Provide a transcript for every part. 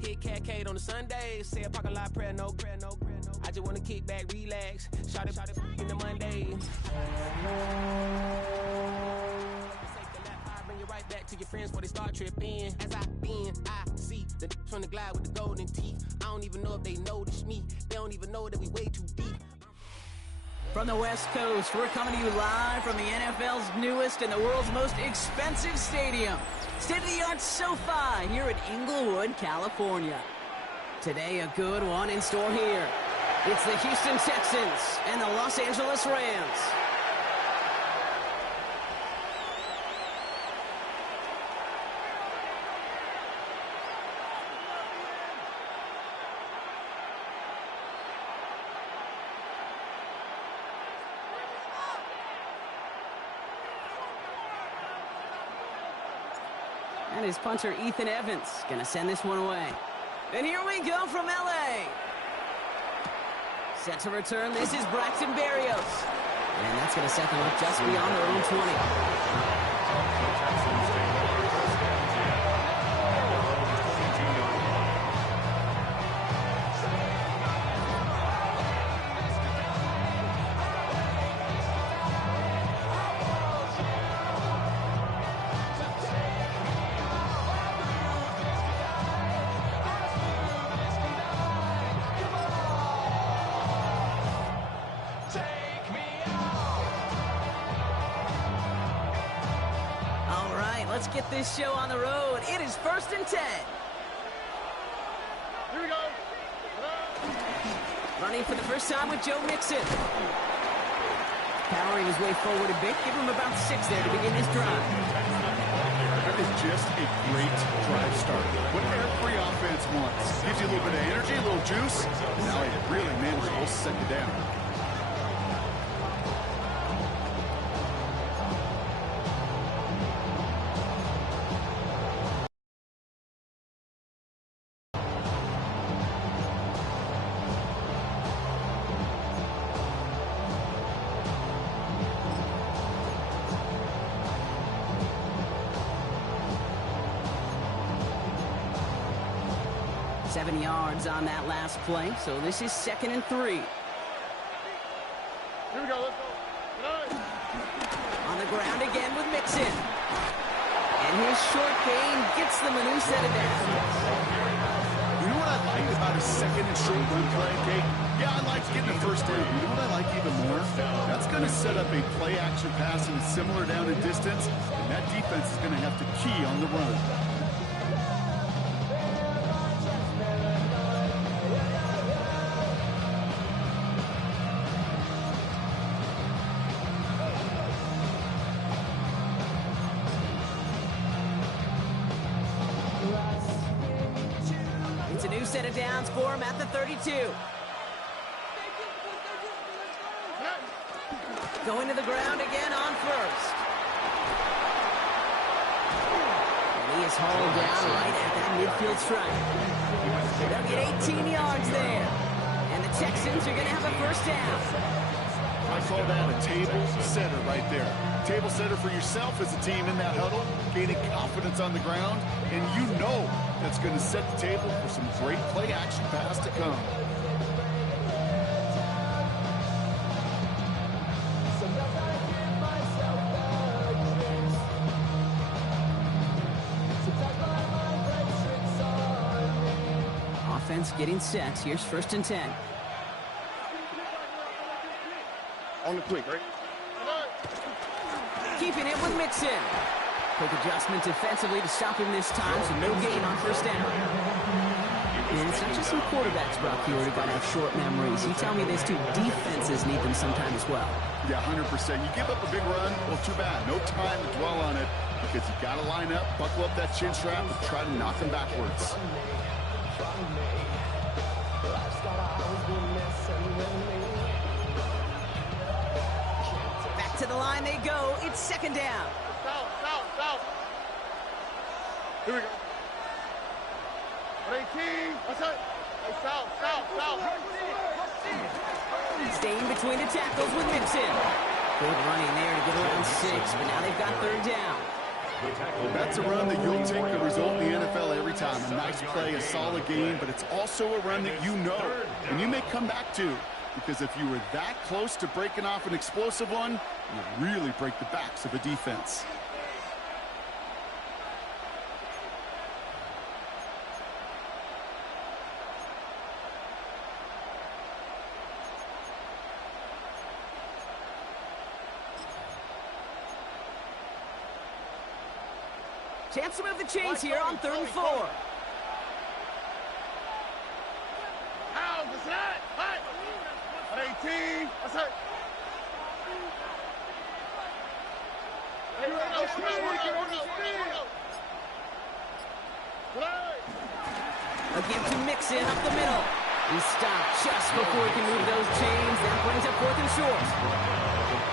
Hit Cat on the Sundays, say a parking lot prayer, no. I just wanna kick back, relax, shot it in the Monday. Take the lap, I bring you right back to your friends before they start tripping. As I see the from the glide with the golden teeth. I don't even know if they notice me. They don't even know that we way too deep. From the West Coast, we're coming to you live from the NFL's newest and the world's most expensive stadium, state-of-the-art SoFi here in Inglewood, California. Today, a good one in store here. It's the Houston Texans and the Los Angeles Rams. And his punter, Ethan Evans, going to send this one away. And here we go from L.A. Set to return, this is Braxton Berrios. And that's going to set them up just beyond their own 20. Let's get this show on the road. It is 1st and 10. Here we go. Running for the first time with Joe Mixon. Powering his way forward a bit. Give him about 6 there to begin this drive. That is just a great drive start. What every offense wants. Gives you a little bit of energy, a little juice. Now it really manageable to set you down. Seven yards on that last play, so this is 2nd and 3. Here we go, let's go. On the ground again with Mixon. And his short gain gets them a new set of downs. You know what I like about a 2nd and short run play, Kate? Yeah, I like getting the first down. You know what I like even more? That's going to set up a play-action pass in a similar down and distance, and that defense is going to have to key on the run. It's a new set of downs for him at the 32. Going to the ground again on first. And he is hauled down right at that midfield stripe. They'll get 18 yards there. And the Texans are going to have a first down. I call that a table setter right there. Table setter for yourself as a team in that huddle, gaining confidence on the ground, and you know that's going to set the table for some great play-action pass to come. Offense getting set. Here's 1st and 10. On the quick, right? Keeping it with Mixon. Quick adjustment defensively to stop him this time, so no gain on first down. And it's not just some quarterbacks, Brock, here who got to have short memories. You tell me this too, defenses need them sometime as well. Yeah, 100%. You give up a big run, well, too bad. No time to dwell on it because you got to line up, buckle up that chin strap, and try to knock them backwards. Back to the line they go. It's 2nd down. South. Here we go. 18. What's that? Hey, south. Staying between the tackles with Mixon. Good running there to get around and 6, but now they've got 3rd down. That's a run that you'll take the result in the NFL every time. A nice play, a solid game, but it's also a run that you know and you may come back to, because if you were that close to breaking off an explosive one, you really break the backs of a defense. Chance to move the chains here on 3rd and 4. How's the set? 18. That's it. Again to Mixon up the middle. He stopped just before he can move those chains. That brings up 4th and short.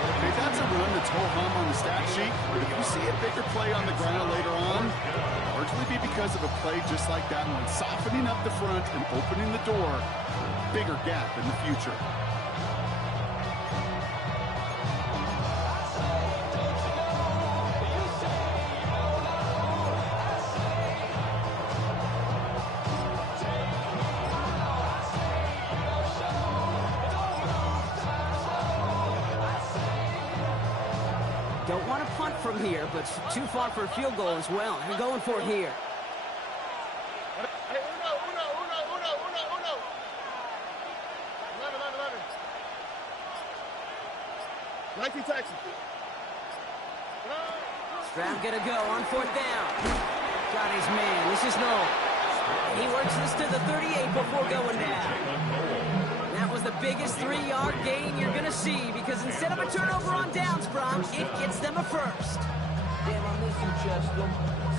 Okay, that's a run that's ho-hum on the stat sheet, but if you see a bigger play on the ground later on, it'll largely be because of a play just like that one, softening up the front and opening the door, bigger gap in the future. Don't want to punt from here, but too far for a field goal as well. They're going for it here. Hey, uno. 11. 19 Texas. Stroud gonna go on 4th down. Got his man. This is Noel. He works this to the 38 before going down. That was the biggest 3-yard gain you're going to see, because instead of a turnover on downs from, it gets them a first. Damn, I miss you, Chester.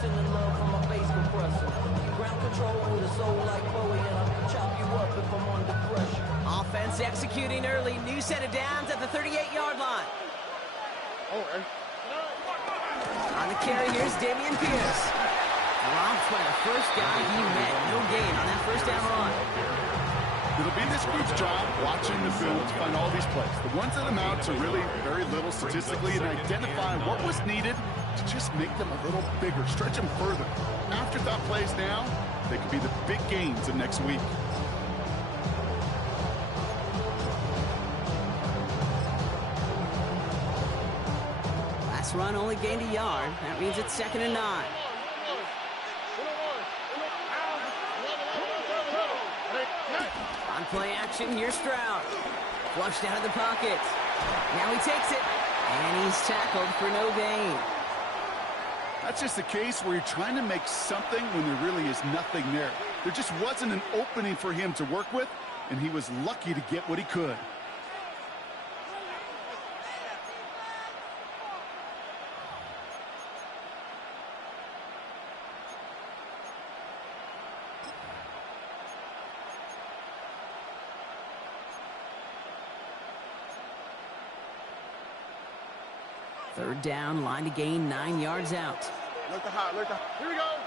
Sending love from my bass compressor. Ground control with a soul like Bowie, and I'll chop you up if I'm under pressure. Offense executing early. New set of downs at the 38-yard line. On the carry, here's Dameon Pierce. Robbed by the first guy he met. No gain on that 1st down run. It'll be this group's job watching the film to find all these plays. The ones that amount to really very little statistically, and identify what was needed to just make them a little bigger, stretch them further. Afterthought plays now, they could be the big gains of next week. Last run only gained a yard. That means it's 2nd and 9. On play action, here's Stroud. Flushed out of the pocket. Now he takes it. And he's tackled for no gain. That's just a case where you're trying to make something when there really is nothing there. There just wasn't an opening for him to work with, and he was lucky to get what he could. Third down, line to gain 9 yards out. Look the hot. Here we go.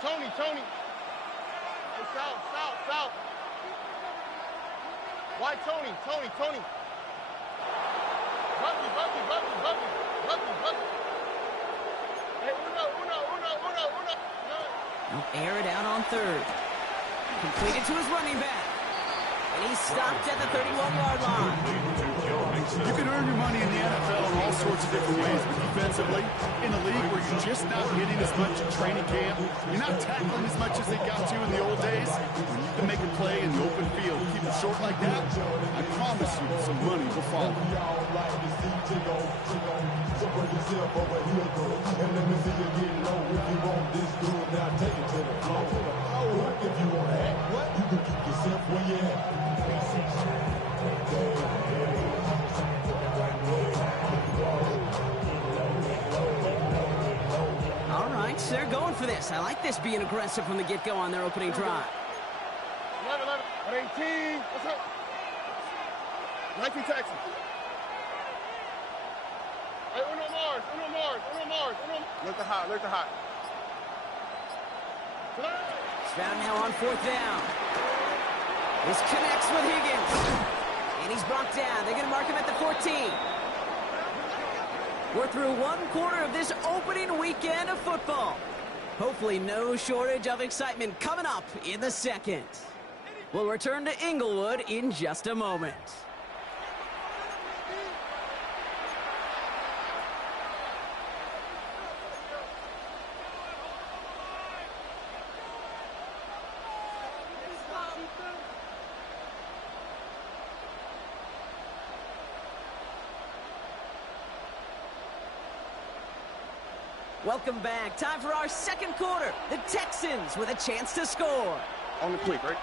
Tony. Hey, south. Why Tony? Bucky. Hey, uno. He'll air it out on 3rd. Completed to his running back. And he's stopped at the 31-yard line. You can earn your money in the NFL in all sorts of different ways, but defensively, in a league where you're just not hitting as much in training camp, you're not tackling as much as they got to in the old days, when you can make a play in the open field, keep it short like that, I promise you some money will follow. All right, so they're going for this. I like this being aggressive from the get-go on their opening drive. 11, 18. What's up? 19 Texas. Hey, uno Mars. Look the hot. Stroud now on 4th down. This connects with Higgins. And he's brought down. They're going to mark him at the 14. We're through one quarter of this opening weekend of football. Hopefully no shortage of excitement coming up in the second. We'll return to Inglewood in just a moment. Welcome back. Time for our second quarter. The Texans with a chance to score. On the quick, right?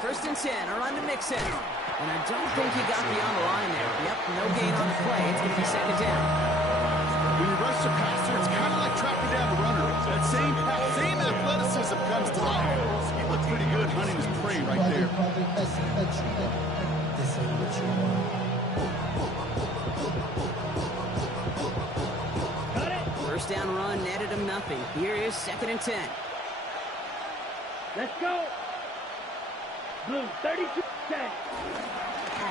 First and 10, around to Mixon. And I don't think he got beyond the line there. Yep, no gain on the play. It's going to be second down. When you rush the passer, it's kind of like tracking down the runner. That same athleticism comes to life. He looked pretty good hunting his prey right there. First down run netted him nothing. Here is second and 10. Let's go. Blue, 32-10.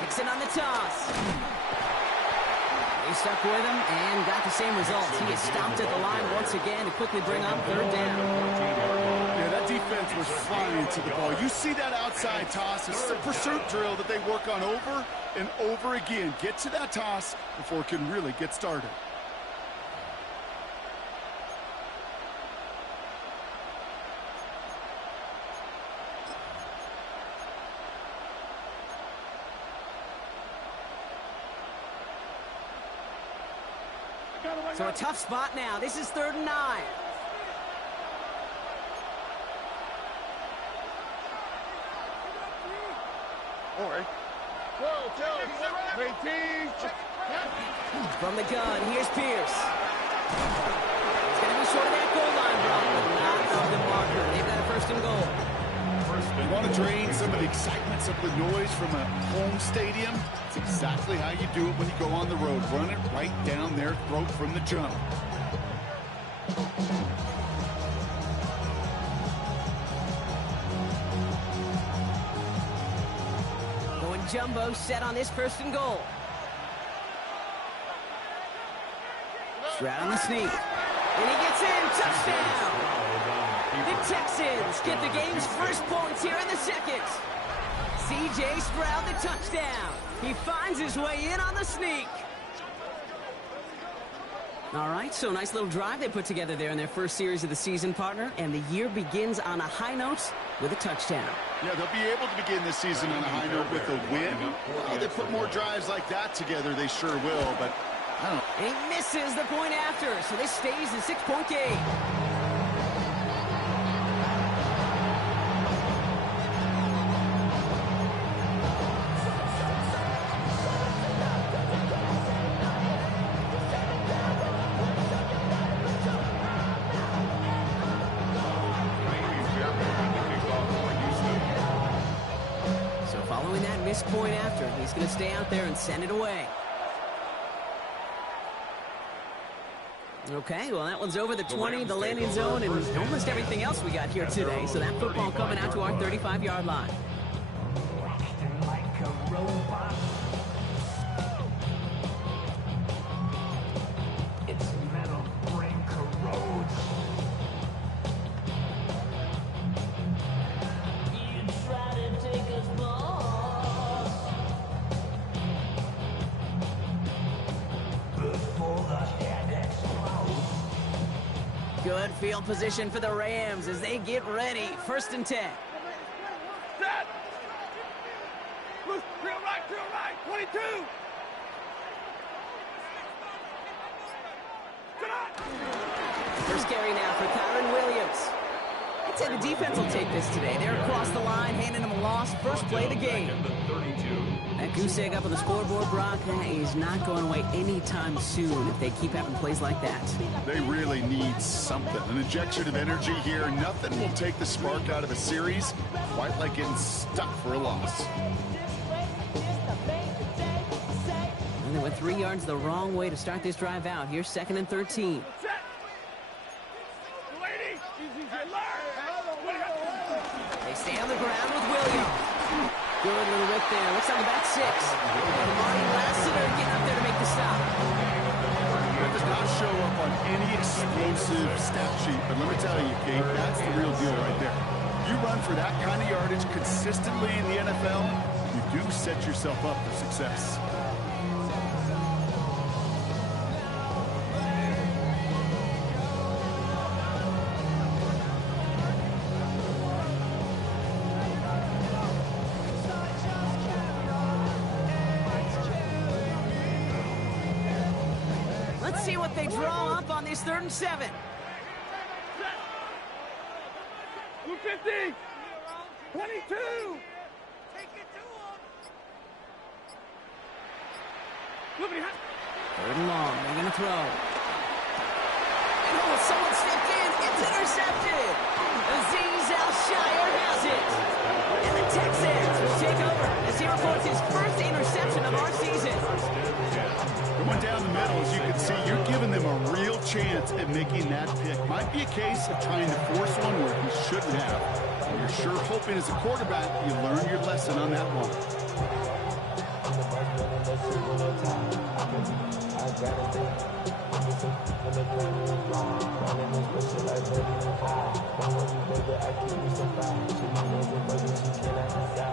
Mixon on the toss. They stuck with him and got the same results. He is stopped at the line once again to quickly bring up third down. Yeah, that defense was flying to the ball. You see that outside toss. It's a pursuit drill that they work on over and over again. Get to that toss before it can really get started. So a tough spot now. This is 3rd and 9. All right. From the gun, here's Pierce. It's going to be short of that goal line block, but not of the marker. They've got a first and goal. You want to drain some of the excitement, some of the noise from a home stadium? It's exactly how you do it when you go on the road. Run it right down their throat from the jump. Going jumbo set on this first and goal. Stroud on the sneak. And he gets in. Touchdown! The Texans get the game's first points here in the second. C.J. Stroud, the touchdown. He finds his way in on the sneak. All right, so nice little drive they put together there in their first series of the season, partner. And the year begins on a high note with a touchdown. Yeah, they'll be able to begin this season on a high note with a win. Well, they put more drives like that together, they sure will, but I don't know. And he misses the point after, so this stays a 6-point game. Point after, he's going to stay out there and send it away. Okay, well, that one's over the 20, the landing zone, and almost everything else we got here today. So that football coming out to our 35-yard line. It's metal brain corrodes. You try to take us both. Good field position for the Rams as they get ready. First and 10. Set. Loose, drill right, 22. First carry now for Kyron Williams. I'd say the defense will take this today. They're across the line, handing them a loss. First play of the game. That goose egg up on the scoreboard, Brock, that is not going away anytime soon if they keep having plays like that. They really need something. An injection of energy here. Nothing will take the spark out of a series quite like getting stuck for a loss. And they went 3 yards the wrong way to start this drive out. Here's 2nd and 13. They stay on the ground with Williams. Good little whip there. Looks like about 6. And Marty Lassiter getting up there to make the stop. explosive stat sheet, but let me tell you, Kate, that's the real deal right there. You run for that kind of yardage consistently in the NFL, you do set yourself up for success. Let's see what they draw up on this 3rd and 7. 250. 22. Third and long. They're going to throw. And oh, someone stepped in. It's intercepted. Azeez Al-Shire has it. And the Texans will take over as he reports his first interception of our season. Going down the middle, as you can see, you're giving them a real chance at making that pick. Might be a case of trying to force one where he shouldn't have. And you're sure hoping as a quarterback you learn your lesson on that one.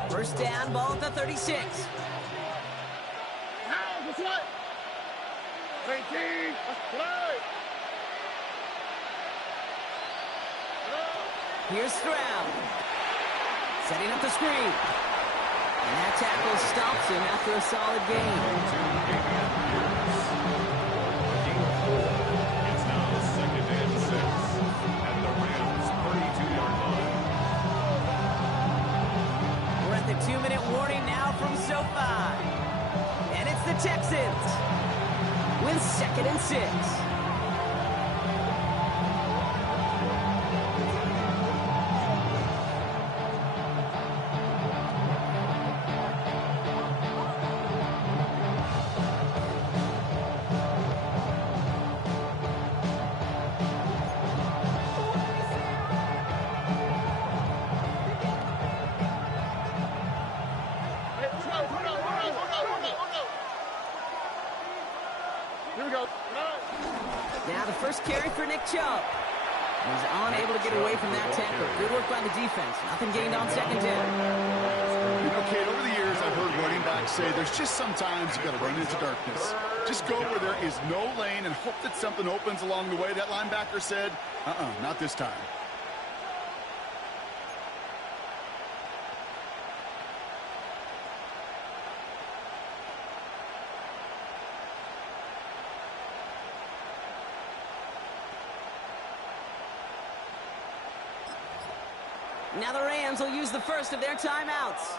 First down, ball at the 36. That's right. 19. Play. Here's Stroud. Setting up the screen. And that tackle stops him after a solid gain. It's now 2nd and 6 at the Rams' 32-yard line. We're at the 2-minute warning now from SoFi. And it's the Texans with 2nd and 6. Here we go. Now the first carry for Nick Chubb. He's unable to get away from that tackle. Good work by the defense. Nothing gained on 2nd down. You know, Kate, over the years I've heard running backs say there's just sometimes you got to run into darkness. Just go where there is no lane and hope that something opens along the way. That linebacker said, not this time. Now the Rams will use the first of their timeouts.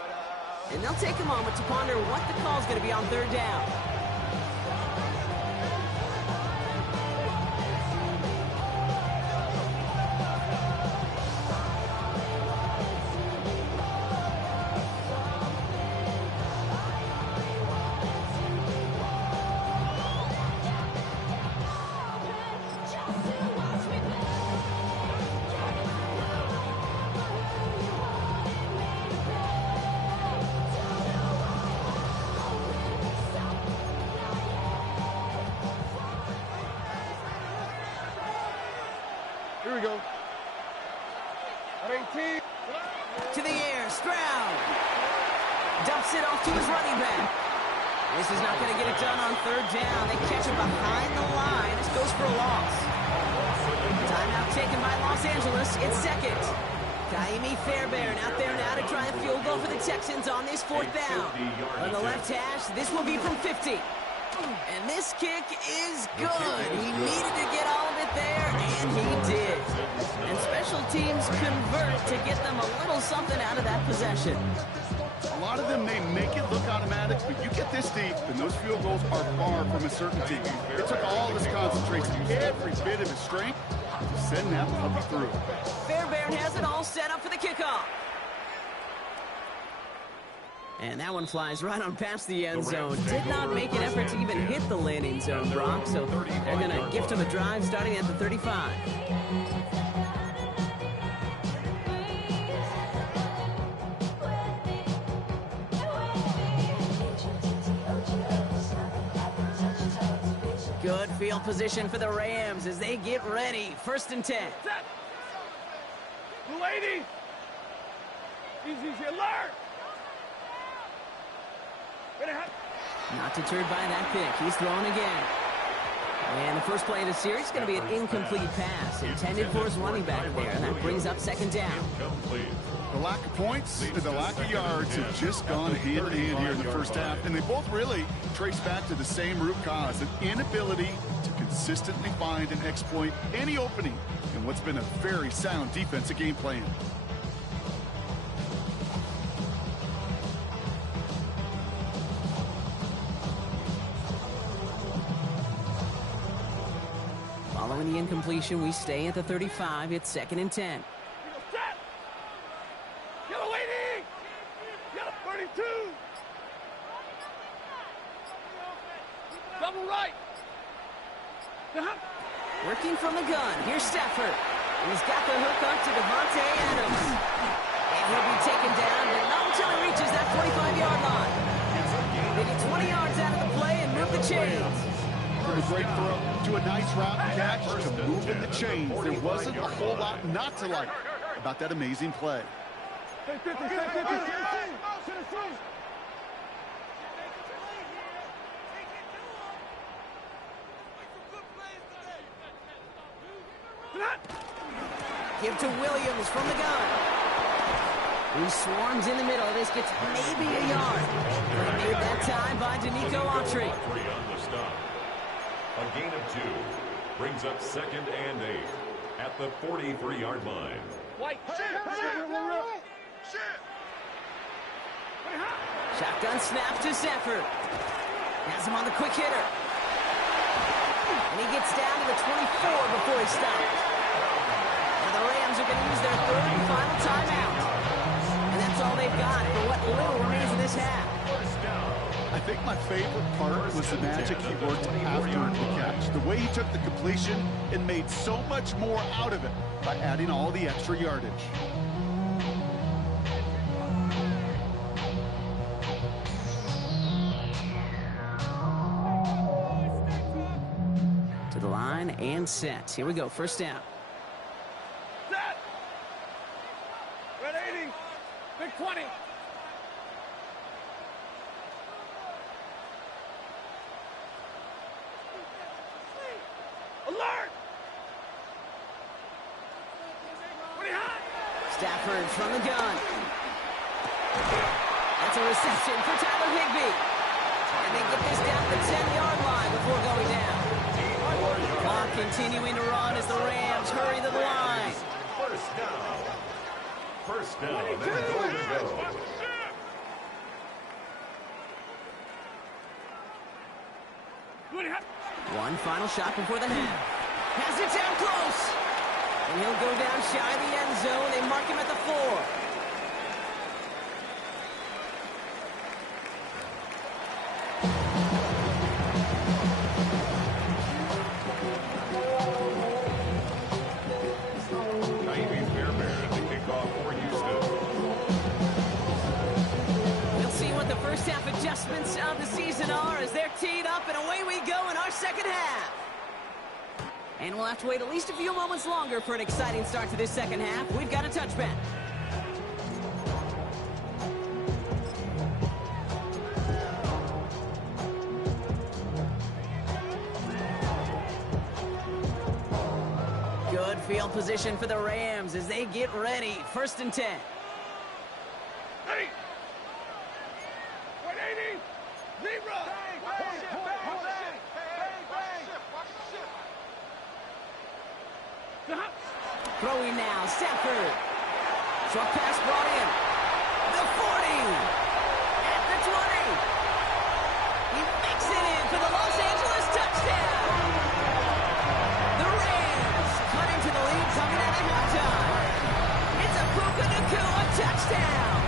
And they'll take a moment to ponder what the call is going to be on 3rd down. Here we go. 18. To the air, Stroud. Dumps it off to his running back. This is not going to get it done on 3rd down. They catch him behind the line. This goes for a loss. Timeout taken by Los Angeles. It's 2nd. Kaimi Fairbairn out there now to try a field goal for the Texans on this 4th down. On the left hash, this will be from 50. And this kick is good. He needed to get all of it there, and he did. And special teams convert to get them a little something out of that possession. A lot of them, they make it look automatic, but you get this deep, and those field goals are far from a certainty. It took all of his concentration, every bit of his strength, to send that puppy through. Fairbairn has it all set up for the kickoff. And that one flies right on past the end zone. Did not make an effort to even hit the landing zone, Brock. So they're going to gift him a drive starting at the 35. Good field position for the Rams as they get ready. 1st and 10. Set. Blue 80. Easy, alert. Not deterred by that pick. He's throwing again. And the first play of the series is going to be an incomplete pass intended for his running back there, and that brings up 2nd down. The lack of points and the lack of yards have just gone hand in hand here in the first half, and they both really trace back to the same root cause, an inability to consistently find and exploit any opening in what's been a very sound defensive game plan. Following the incompletion, we stay at the 35. It's 2nd and 10. Set. Yellow 80. Yellow 32. Double right. Working from the gun. Here's Stafford. He's got the hook up to Devontae Adams. And he'll be taken down, but not until he reaches that 45-yard line. They get 20 yards out of the play and move the chains. From a great throw to a nice route and catch to moving the chains. There wasn't a whole lot not to like about that amazing play. Stay 50, stay 50. Give to Williams from the gun. He swarms in the middle. This gets maybe a yard. Made that time by Danico Autry. A gain of 2 brings up 2nd and 8 at the 43-yard line. White. Shotgun snap to Stafford. Has him on the quick hitter. And he gets down to the 24 before he stops. And the Rams are going to use their 3rd and final timeout. And that's all they've got for what little remains in this half. I think my favorite part was the magic he worked after the catch. The way he took the completion and made so much more out of it by adding all the extra yardage. To the line and set. Here we go. 1st down. Set. Red 80. Big 20. Alert! Stafford from the gun. That's a reception for Tyler Higbee. And they get this down to the 10-yard line before going down. Clock continuing to run as the Rams hurry to the line. 1st down. 1st down and goal to go. One final shot before the half. Has it down close. And he'll go down shy of the end zone. They mark him at the 4. First half adjustments of the season are as they're teed up, and away we go in our 2nd half. And we'll have to wait at least a few moments longer for an exciting start to this 2nd half. We've got a touchback. Good field position for the Rams as they get ready. 1st and 10. Hey! 180! Zebra! Throwing now, Stafford. Short pass brought in. The 40. At the 20. He makes it in for the Los Angeles touchdown. The Rams cut into the lead coming out of halftime. It's a Puka Nacua touchdown.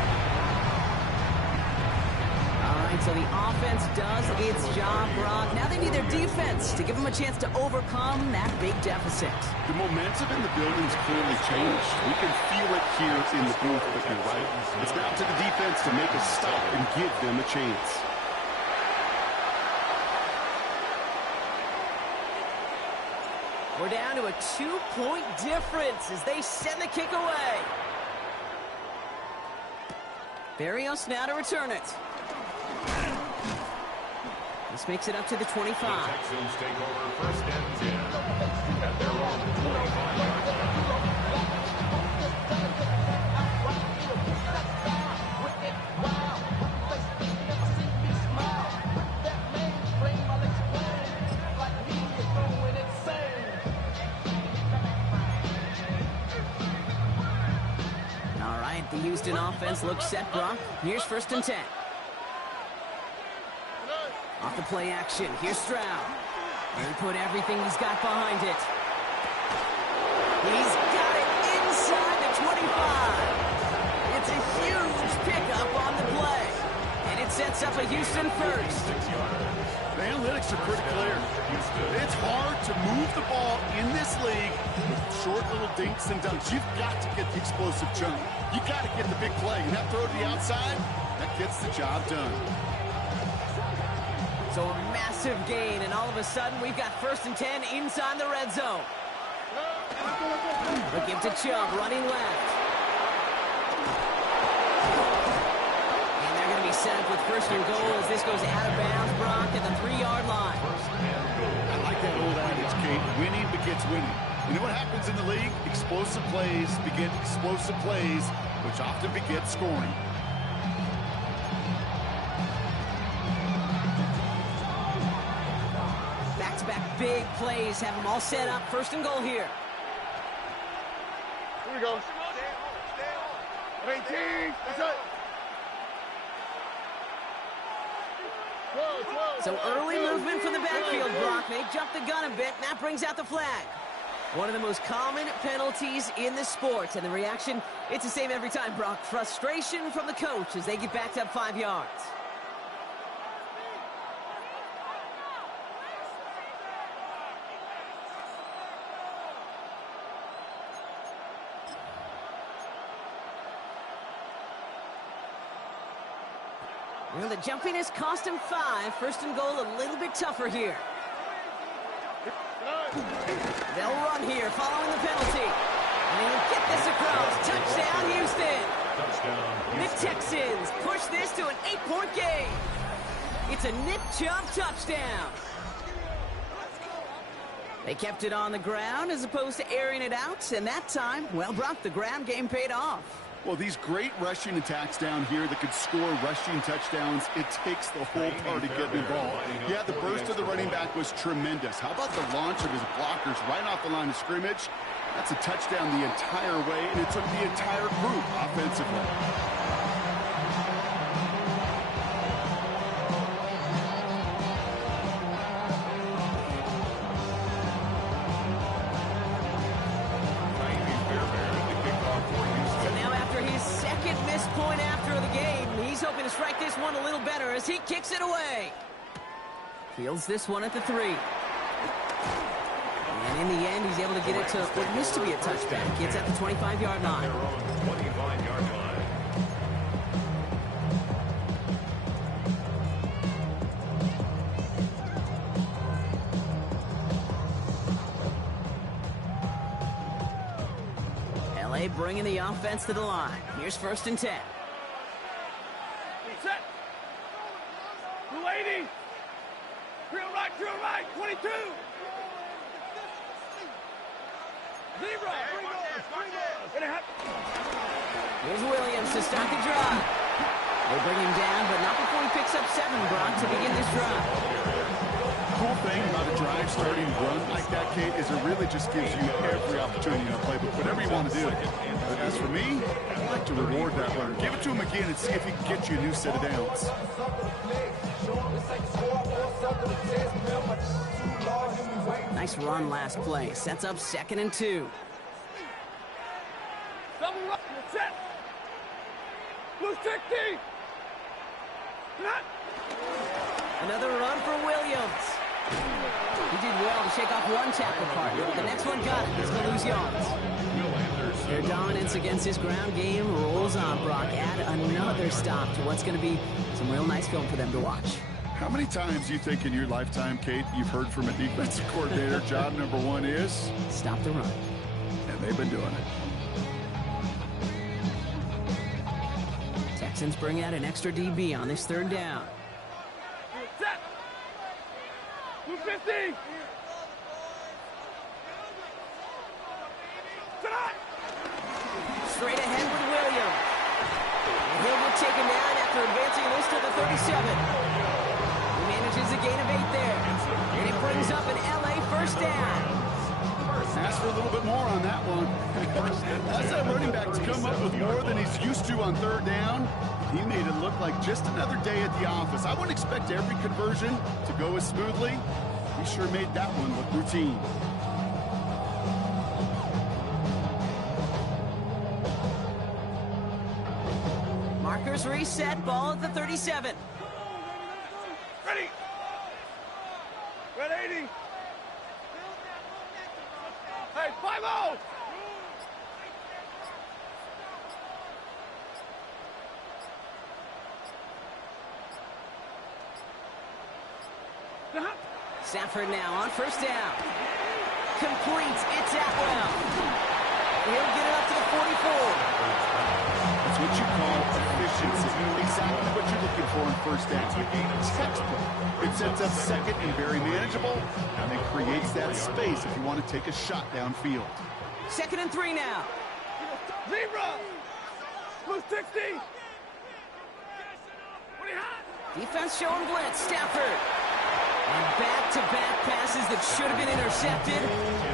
All right, so the offense does its job, Brock. Now they need their defense to give them a chance to overcome that big deficit. The momentum in the building's clearly changed. We can feel it here in the booth, but you're right. It's now to the defense to make a stop and give them a chance. We're down to a 2-point difference as they send the kick away. Barrios now to return it. This makes it up to the 25. The Texans take over first and 10 at their own 25-yard line. All right, the Houston offense looks set, Brock. Here's first and 10. Off the play action, here's Stroud. And he put everything he's got behind it. He's got it inside the 25. It's a huge pickup on the play. And it sets up a Houston first. The analytics are pretty clear. It's hard to move the ball in this league with short little dinks and dunks. You've got to get the explosive jump. You've got to get the big play. And that throw to the outside, that gets the job done. So a massive gain, and all of a sudden, we've got first and 10 inside the red zone. The give to Chubb, running left. And they're going to be set up with first and goal as this goes out of bounds, Brock, at the 3-yard line. I like that old adage, Kate. Winning begets winning. You know what happens in the league? Explosive plays beget explosive plays, which often beget scoring. Back-to-back big plays have them all set up. First and goal here. Here we go. 18. That's it. 12. So early movement from the backfield, Brock. They jumped the gun a bit, and that brings out the flag. One of the most common penalties in the sport, and the reaction, it's the same every time, Brock. Frustration from the coach as they get backed up 5 yards. Well, the jumpiness cost him 5. First and goal a little bit tougher here. They'll run here following the penalty. And he'll get this across. Touchdown, Houston. Touchdown, The Houston. Texans push this to an 8-point game. It's a Nick Chubb touchdown. They kept it on the ground as opposed to airing it out. And that time, well, Brock, the ground game paid off. Well, these great rushing attacks down here that could score rushing touchdowns, it takes the whole party getting involved. Yeah, the burst of the running back was tremendous. How about the launch of his blockers right off the line of scrimmage? That's a touchdown the entire way, and it took the entire group offensively. Point after the game. He's hoping to strike this one a little better as he kicks it away. Fields this one at the 3. And in the end, he's able to get it to what used to be a touchback. Gets at the 25-yard line. 25-yard line. LA bringing the offense to the line. Here's first and 10. Set. 280. Drill right, 22. 0. Here's Williams to start the drive. They bring him down, but not before he picks up 7, Brock, to begin this drive. Cool thing about a drive starting run like that, Kate, is it really just gives you every opportunity to play with whatever you want to do. But as for me, I'd like to reward that runner. Give it to him again and see if he can get you a new set of downs. Nice run last play. Sets up 2nd and 2. Double run. Set. Blue 60. Not. Another run for Williams. He did well to shake off one tackle partner. The next one got it. He's going to lose yards. Their dominance against his ground game rolls on, Brock. Add another stop to what's going to be some real nice film for them to watch. How many times do you think in your lifetime, Kate, you've heard from a defensive coordinator, job number one is? Stop the run. And they've been doing it. Texans bring out an extra DB on this third down. Set. 250. Straight ahead with Williams. And he'll get taken down after advancing this to the 37. He manages a gain of 8 there. And it brings up an LA first down. Ask for a little bit more on that one. As that running back's come up with more than he's used to on third down, he made it look like just another day at the office. I wouldn't expect every conversion to go as smoothly. He sure made that one look routine. Markers reset, ball at the 37. Ready. Red 80. Hey, 5-0. Stafford now on first down. Complete. It's Atwell. He'll get it up to the 44. That's what you call efficiency. Exactly what you're looking for in first down. Textbook. It sets up second and very manageable, and it creates that space if you want to take a shot downfield. 2nd and 3 now. Zebra. Blue 60. What do you have? Defense showing blitz. Stafford. And back-to-back passes that should have been intercepted.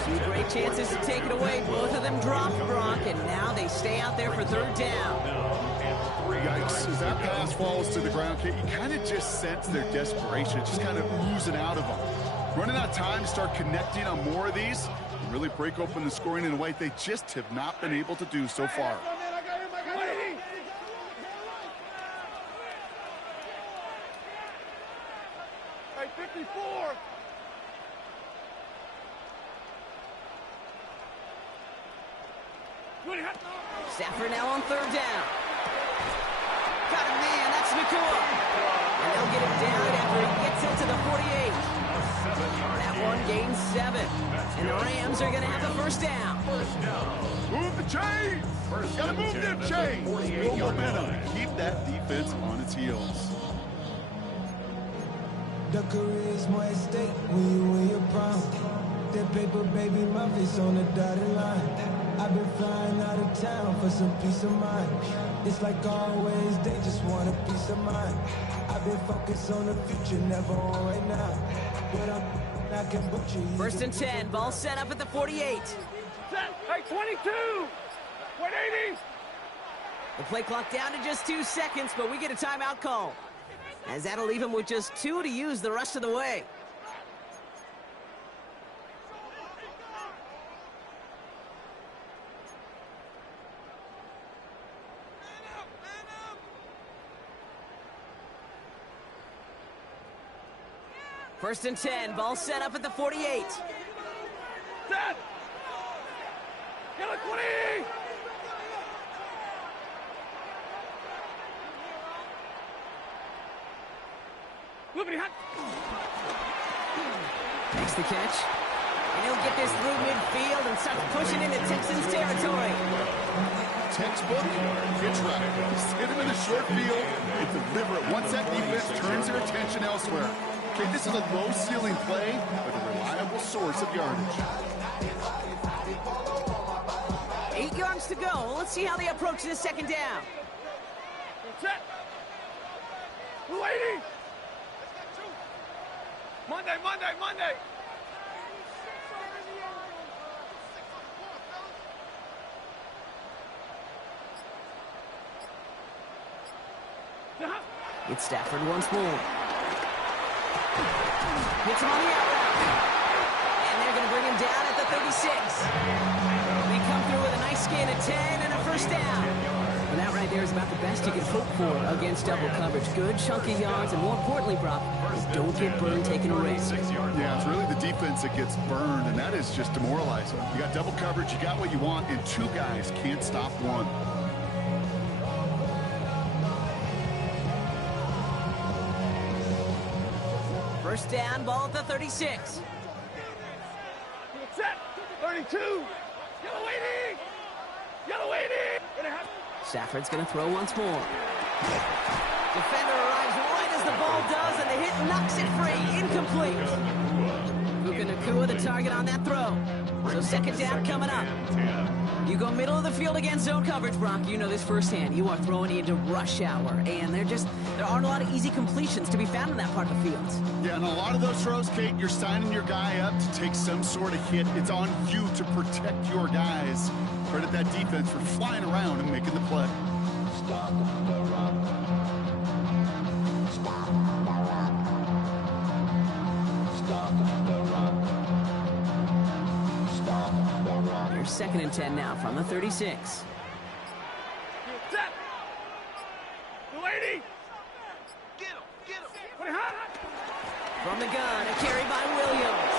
2 great chances to take it away. Both of them dropped, Brock, and now they stay out there for third down. Yikes. As that pass falls to the ground, Kate, you kind of just sense their desperation. Just kind of oozing out of them. Running out of time to start connecting on more of these and really break open the scoring in a way they just have not been able to do so far. Hey, 54. Stafford now on third down. Got a man, that's Nakua. And they'll get him down after he gets into the 48. That one gains 7. And the Rams are going to have the first down. Move the chains! Gotta move them chains! Build momentum. Keep that defense on its heels. The career's more at stake when you win your prime. That paper, baby, my face on the dotted line. I've been flying out of town for some peace of mind. It's like always, they just want a piece of mind. I've been focused on the future, never on right now. But I can butcher you. 1st and 10, ball set up at the 48. Set. Hey, 22. 180. The play clock down to just 2 seconds, but we get a timeout call. As that'll leave him with just 2 to use the rest of the way. First and 10, ball set up at the 48. Set. Get a 20. Makes the catch. And he'll get this through midfield and start pushing into Texans territory. Textbook, it's right. Hit him in the short field and deliver it once that defense turns their attention elsewhere. Okay, this is a low-ceiling play with a reliable source of yardage. 8 yards to go. Let's see how they approach this second down. Set. 280. Monday. It's Stafford once more. Hits him on the out route. And they're going to bring him down at the 36. They come through with a nice gain of 10 and a first down. And that right there is about the best you can hope for against double coverage. Good chunky yards, and more importantly, Brock, don't get burned taking a risk. Yeah, it's really the defense that gets burned, and that is just demoralizing. You got double coverage, you got what you want, and 2 guys can't stop one. First down, ball at the 36. Set. 32. Yellow 80. Yellow 80. Stafford's going to throw once more. Defender arrives right as the ball does, and the hit knocks it free. Incomplete. Puka Nacua the target on that throw. So second down coming up. You go middle of the field against zone coverage, Brock. You know this firsthand. You are throwing into rush hour, and there aren't a lot of easy completions to be found in that part of the field. Yeah, and a lot of those throws, Kate, you're signing your guy up to take some sort of hit. It's on you to protect your guys. Credit that defense for flying around and making the play. Stop the run. Stop the run. Stop the run. Stop the run. Here's second and 10 now from the 36. Set. 280. Get him. Get him. From the gun, a carry by Williams.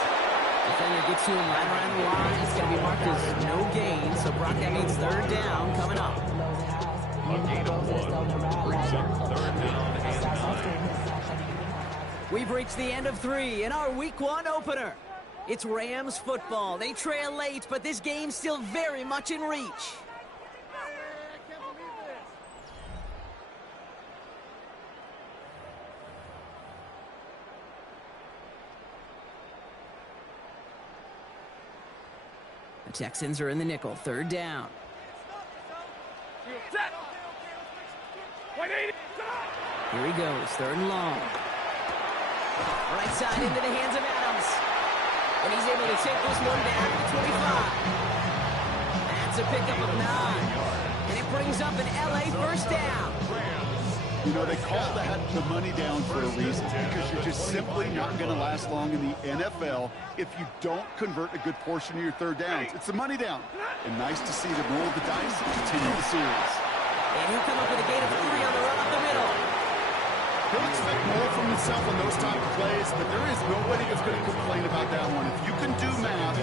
Defender gets to him right around the line. It's going to be marked as no gain. So Brock, that means third down coming up. A gain of 1 brings up third down and 9. We've reached the end of 3 in our Week 1 opener. It's Rams football. They trail late, but this game's still very much in reach. The Texans are in the nickel, third down. Set. 180. Here he goes, third and long. Right side into the hands of Adams. And he's able to take this one down to the 25. That's a pickup of 9. And it brings up an LA first down. You know, they call that the money down for a reason, because you're just simply not going to last long in the NFL if you don't convert a good portion of your third downs. It's the money down. And nice to see them roll the dice and continue the series. And he'll come up with a gain of 3 on the run up the middle. He'll expect more from himself on those type of plays, but there is nobody that's going to complain about that one. If you can do math,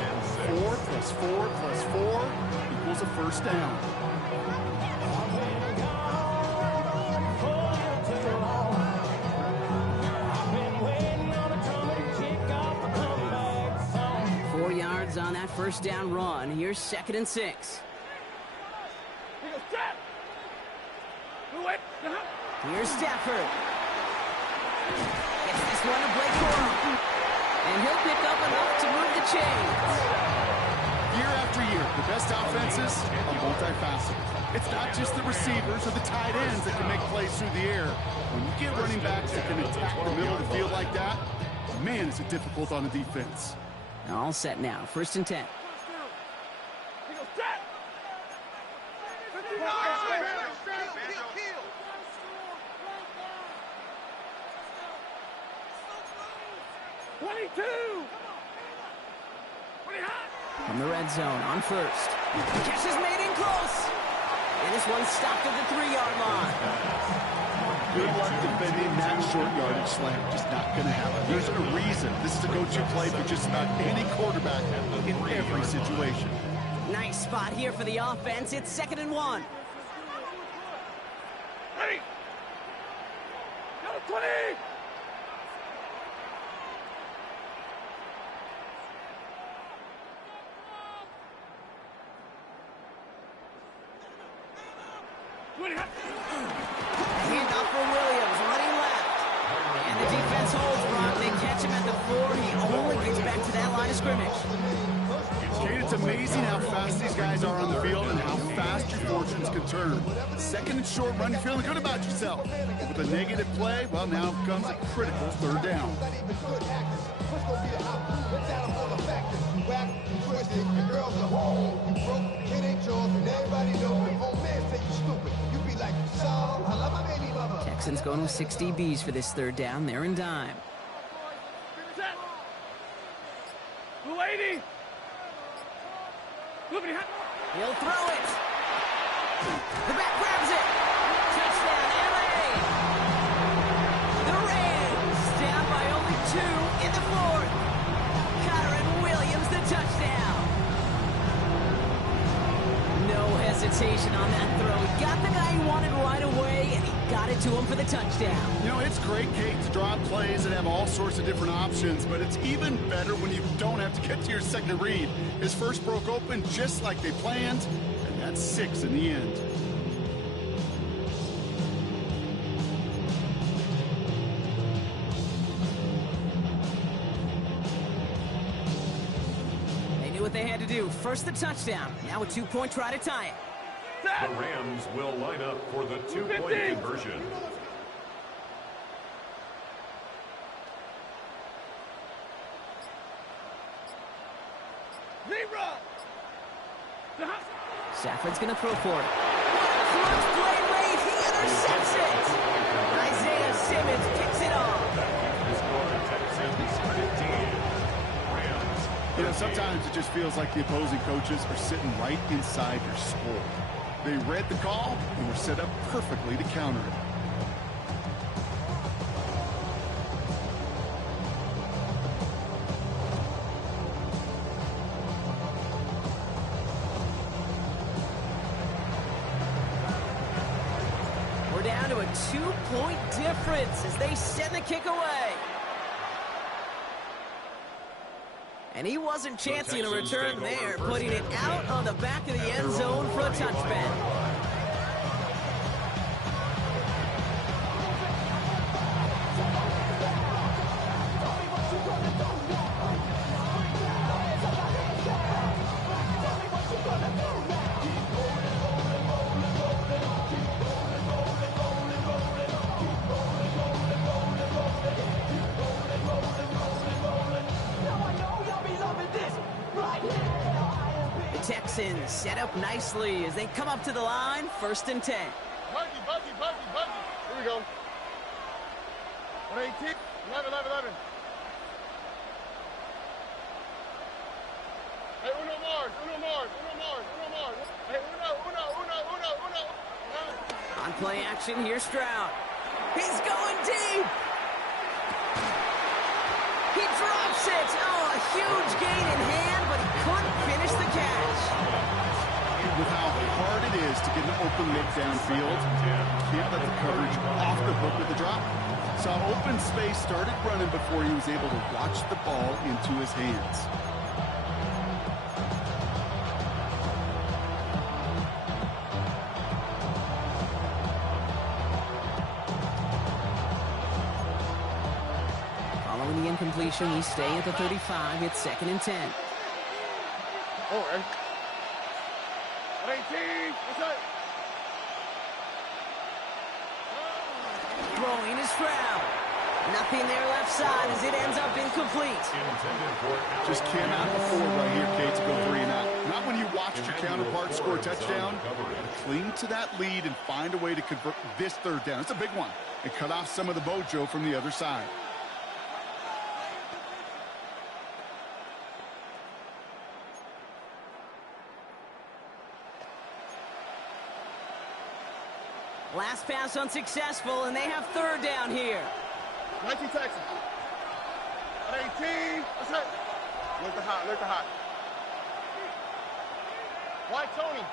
4 plus 4 plus 4 equals a first down. On that first down run. Here's second and 6. Here's Stafford. Gets this one to Blake Corum. And he'll pick up enough to move the chains. Year after year, the best offenses are multifaceted. It's not just the receivers or the tight ends that can make plays through the air. When you get running backs that can attack the middle of the field like that, man, is it difficult on the defense. All set now. First and 10. From the red zone on first. The catch is made in close. And this one stopped at the 3-yard line. Good luck defending that short yardage slant. Just not going to happen. There's a reason. This is a go-to play for just about any quarterback in every situation. Nice spot here for the offense. It's second and 1. Ready. 20. Handoff for Williams, running left. And the defense holds, Brock. They catch him at the 4. He only gets back to that line of scrimmage. Kate, it's amazing how fast these guys are on the field and how fast your fortunes can turn. Second and short run, you're feeling good about yourself. But with a negative play, well, now comes a critical third down. Texans going with 6 DBs for this third down. They're in dime. 280. He'll throw it. The back grabs it. Touchdown, LA. The Rams down by only 2 in the 4th. Kyren Williams, the touchdown. No hesitation on that throw. He got the guy he wanted right away, and he got it to him for the touchdown. You know, it's great, Kate, to draw plays and have all sorts of different options, but it's even better when you don't have to get to your second read. His first broke open just like they planned, and that's 6 in the end. They knew what they had to do. First the touchdown. Now a 2-point try to tie it. The Rams will line up for the 2-point conversion. Stafford's going to throw for it. Clutch play late. He intercepts it. Isaiah Simmons picks it off. You know, sometimes it just feels like the opposing coaches are sitting right inside your score. They read the call and were set up perfectly to counter it. We're down to a 2-point difference as they send the kick away. And he wasn't chancing a return there, putting it out on the back of the end zone for a touchback. Texans set up nicely as they come up to the line, 1st and 10. Buggy. Here we go. 118, 11. Hey, uno more. Hey, uno. On play action, here's Stroud. He's going deep. He drops it. Oh, a huge gain in hand, but he couldn't finish the catch. With how hard it is to get an open look downfield, can't let the coverage off the hook with the drop. Saw open space, started running before he was able to watch the ball into his hands. Following the incompletion, we stay at the 35. It's 2nd and 10. Oh, man. 118, what's that? Throwing is Stroud. Nothing there left side as it ends up incomplete. Just cannot afford right here, Kate, to go 3 and out. Not when you watched your counterpart score a touchdown. Cling to that lead and find a way to convert this 3rd down. It's a big one. And cut off some of the mojo from the other side. Last pass unsuccessful, and they have 3rd down here. 19 Texans. 118, what's that? Look the hot. Why Tony?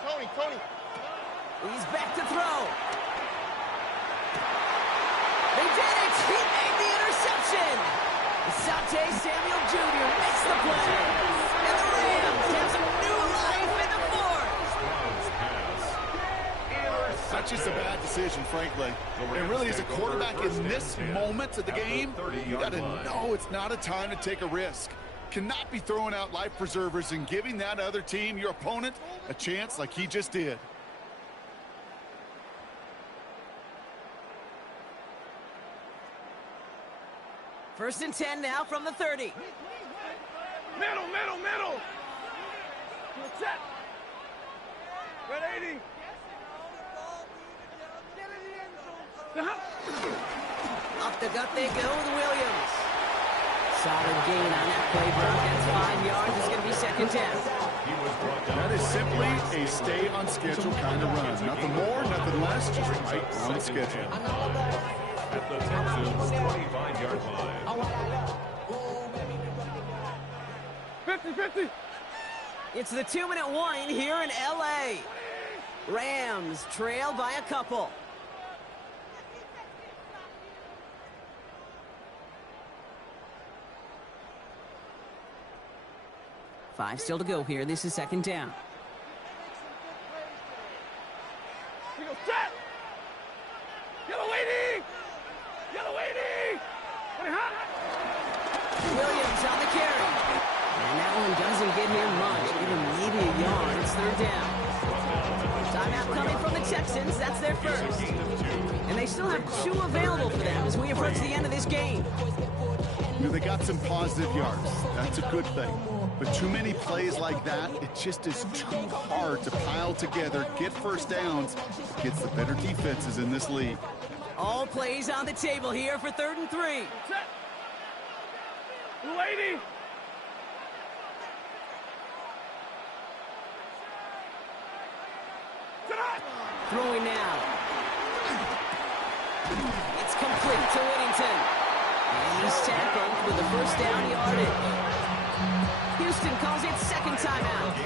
He's back to throw. They did it! He made the interception! Asante Samuel Jr. makes the play. And the Rams have some new life in the 4th. That's just a bad decision, frankly. And really, as a quarterback in this moment of the game, you got to know it's not a time to take a risk. Cannot be throwing out life preservers and giving that other team, your opponent, a chance like he just did. First and 10 now from the 30. Middle. Set. 180. Up the gut they go with Williams. Solid gain on that play, Brock. That's 5 yards. It's going to be 2nd down. That is simply a stay on schedule kind of run. Nothing more, nothing less, just right on schedule. At the Texans' 25-yard line. 50. It's the 2-minute warning here in L.A. Rams trail by a couple. 5 still to go here. This is second down. He goes, set! Yellow lady! Yellow lady! Williams on the carry. And that one doesn't get him much. Give him maybe a yard. It's third down. Timeout coming from the Texans. That's their first. And they still have 2 available for them as we approach the end of this game. You know, they got some positive yards. That's a good thing. But too many plays like that, it just is too hard to pile together, get first downs against the better defenses in this league. All plays on the table here for 3rd and 3. Lady! Throwing now. It's complete to Whittington. And he's tackled with the first down yardage. Houston calls it second timeout.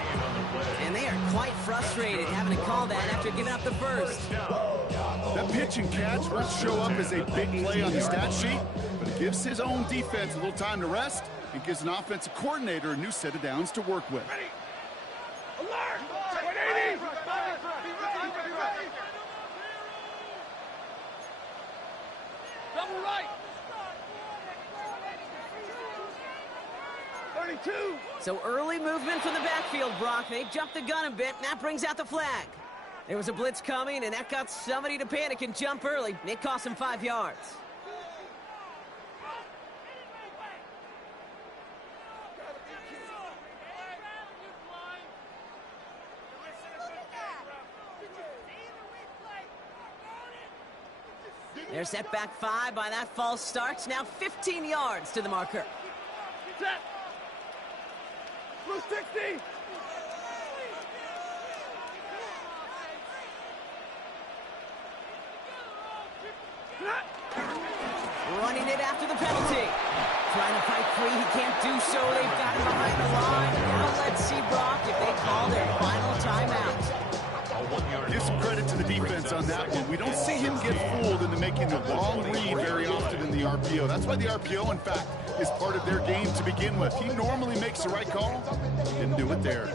And they are quite frustrated having to call that after giving up the first. That pitch and catch won't show up as a big play on the stat sheet, but it gives his own defense a little time to rest and gives an offensive coordinator a new set of downs to work with. Alert! 180! Double right! 32! So early movement from the backfield, Brock. They jumped the gun a bit, and that brings out the flag. There was a blitz coming, and that got somebody to panic and jump early. It cost him 5 yards. They're set back 5 by that false start. Now 15 yards to the marker. Set! Blue 60! Running it after the penalty. Trying to fight free. He can't do so. They've got him behind the line. Now let's see, Brock, if they call their final timeout. Give some credit to the defense on that one. We don't see him get fooled into making the wrong read very often in the RPO. That's why the RPO, in fact, is part of their game to begin with. He normally makes the right call. Didn't do it there.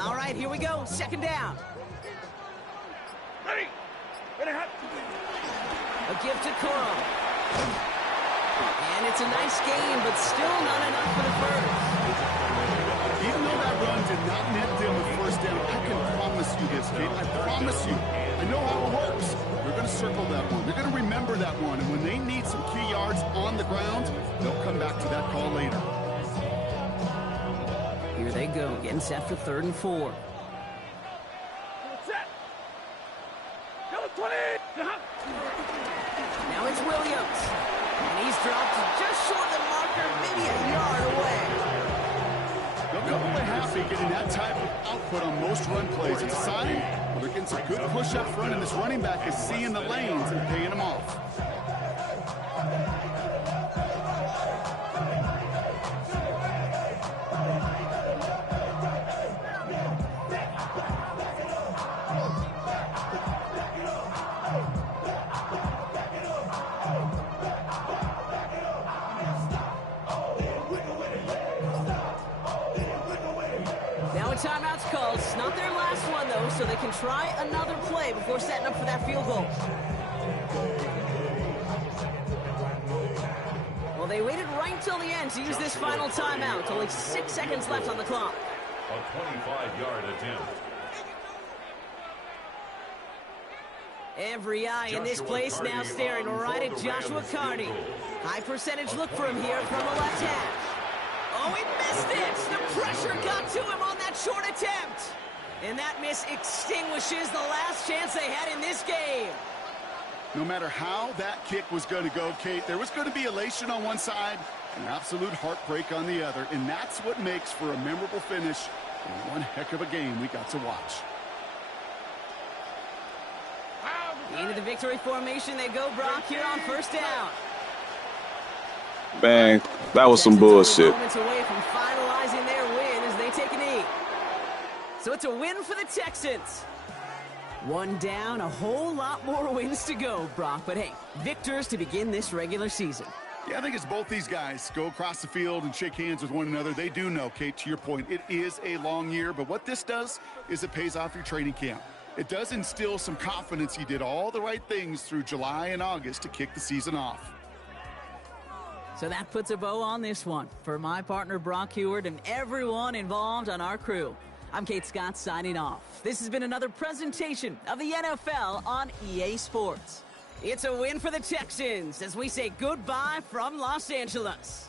All right, here we go. Second down. Ready! A gift to Coral. And it's a nice game, but still not enough for the first. Even though that run did not net them with first down, I can promise you this, Kate. I promise you. I know how it works. They're going to circle that one. They're going to remember that one. And when they need some key yards on the ground, they'll come back to that call later. Here they go, getting set for 3rd and 4. Set! Yellow 20! Now it's Williams. And he's dropped just short of the marker, maybe a yard away. They'll come away happy getting that type of output on most run plays. It's a sign they're getting some good push up front, and this running back is seeing the lanes and paying them off. Timeout's called. It's not their last one, though, so they can try another play before setting up for that field goal. Well, they waited right till the end to use this final timeout. Only 6 seconds left on the clock. A 25-yard attempt. Every eye in this place now staring right at Joshua Carney. High percentage look for him here from the left hash. Oh, he missed it! The pressure got to him on that short attempt. And that miss extinguishes the last chance they had in this game. No matter how that kick was going to go, Kate, there was going to be elation on one side and absolute heartbreak on the other. And that's what makes for a memorable finish and one heck of a game we got to watch. Into the victory formation they go, Brock, here on first down. Bang, that was some bullshit. Moments away from finalizing their So it's a win for the Texans. One down, a whole lot more wins to go, Brock. But hey, victors to begin this regular season. Yeah, I think it's both these guys go across the field and shake hands with one another. They do know, Kate, to your point, it is a long year. But what this does is it pays off your training camp. It does instill some confidence you did all the right things through July and August to kick the season off. So that puts a bow on this one. For my partner, Brock Heward, and everyone involved on our crew, I'm Kate Scott signing off. This has been another presentation of the NFL on EA Sports. It's a win for the Texans as we say goodbye from Los Angeles.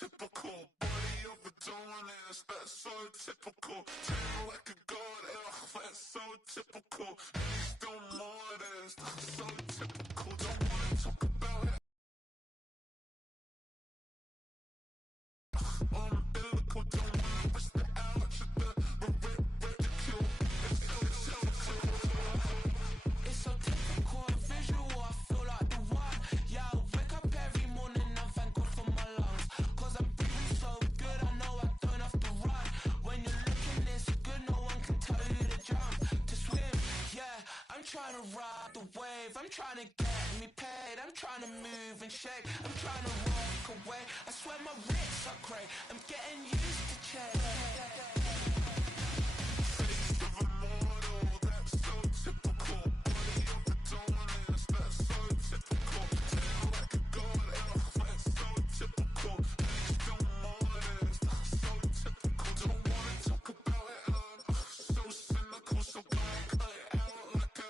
Typical body of Adonis, that's so typical. Tail like a god, that's so typical. Still modest, so typical. Don't wanna talk about it. Umbilical, don't wanna risk the ouch of the ridicule. It's so typical, visual, I feel like the one. Yeah, I wake up every morning and thank God for my lungs. Cause I'm breathing so good, I know I don't have to run. When you're looking this good, no one can tell you to jump, to swim. Yeah, I'm trying to ride the wave, I'm trying to get me paid, I'm trying to move and shake, I'm trying to walk away. I swear my wrists are cray, I'm getting used to change. Face of a mortal, that's so typical. Body of Adonis, that's so typical. Tail like a god, that's so typical. Still modest, so typical. Don't wanna talk about it, so cynical. So gotta cut it out like a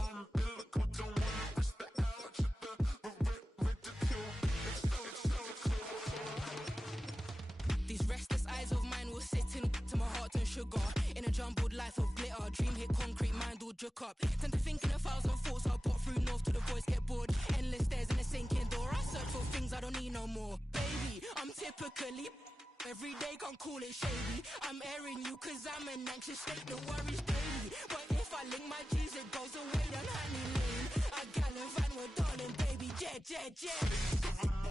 umbilical. Don't wanna risk the ouch of the ridicule. It's so typical. These restless eyes of mine will sit in to my heart and sugar. In a jumbled life of glitter, dream hit concrete, mind all jerk up. Tend to think in 1,000 thoughts, I'll pop through north to the voice, get bored. Endless stairs in a sinking door, I search for things I don't need no more. Baby, I'm typically every day, can't call it shady. I'm airing you cause I'm an anxious state, the worries daily. But if I link my G's, it goes away, then honey lane. I gallop and we're darling, baby, jet, jet, jet.